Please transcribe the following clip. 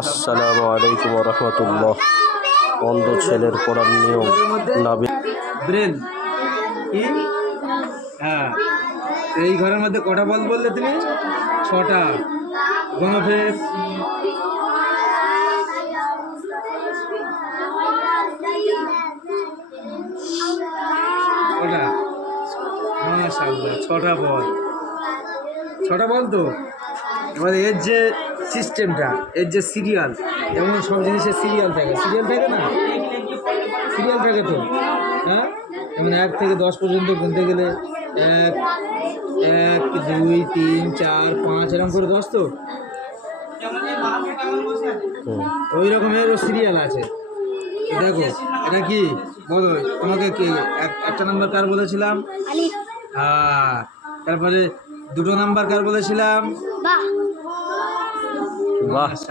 আসসালামু আলাইকুম ওয়া রাহমাতুল্লাহ। অন্ধ ছেলের পড়ার নিয়ম নাবি ব্রেন কি? হ্যাঁ, এই ঘরের মধ্যে কটা বল বললে তুমি? 6টা। গণফেস কটা? মাশাআল্লাহ, 6টা বল। 6টা বল তো। এবার এর যে সিস্টেমটা, এর যে সিরিয়াল, যেমন সব জিনিসের সিরিয়াল থাকে না? সিরিয়াল থাকে তো, হ্যাঁ? যেমন 1 থেকে 10 পর্যন্ত গুনতে গেলে 1 1 2 3 4 5 এরকম করে 10 তো। ওই রকমের সিরিয়াল আছে। দেখো এটা কি বলো, তোমাকে কি একটা নাম্বার কার বলেছিলাম? হ্যাঁ, তারপরে 2টো নাম্বার কার বলেছিলাম? বাহ।